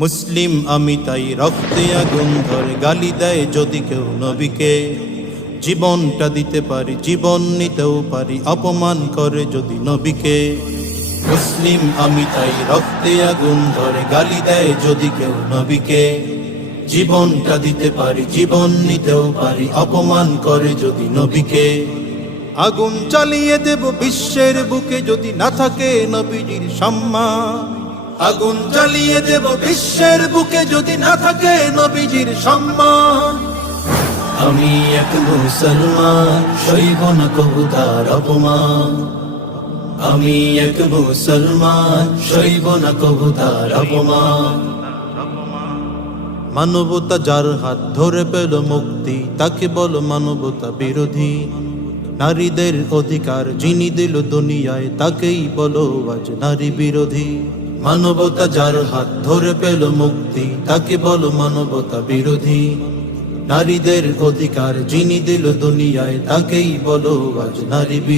মুসলিম আমি তাই রক্তে আগুন ধরে গালি দেয় যদি কেউ নবীকে। জীবনটা দিতে পারি, জীবন নিতেও পারি, অপমান করে যদি নবীকে। মুসলিম আমি তাই রক্তে আগুন ধরে গালি দেয় যদি কেউ নবীকে। জীবনটা দিতে পারি, জীবন নিতেও পারি, অপমান করে যদি নবীকে। আগুন জ্বালিয়ে দেব বিশ্বের বুকে যদি না থাকে নবীজির সম্মান। আগুন জ্বালিয়ে দেব বিশ্বের বুকে যদি না থাকে নবীজির সম্মান। আমি এক মুসলমান, সইব না কবু তার অপমান। আমি এক মুসলমান, সইব না কবু তার অপমান। মানবতা যার হাত ধরে পেল মুক্তি, তাকে বলো মানবতা বিরোধী। নারীদের অধিকার যিনি দিল দুনিয়ায়, তাকেই বলো আজ নারী বিরোধী। মানবতা যার হাত ধরে পেল মুক্তি, তাকে বলো মানবতা বিরোধী। নারীদের অধিকার যিনি দিল দুনিয়ায়, তাকেই বলো আজ নারী বিরোধী।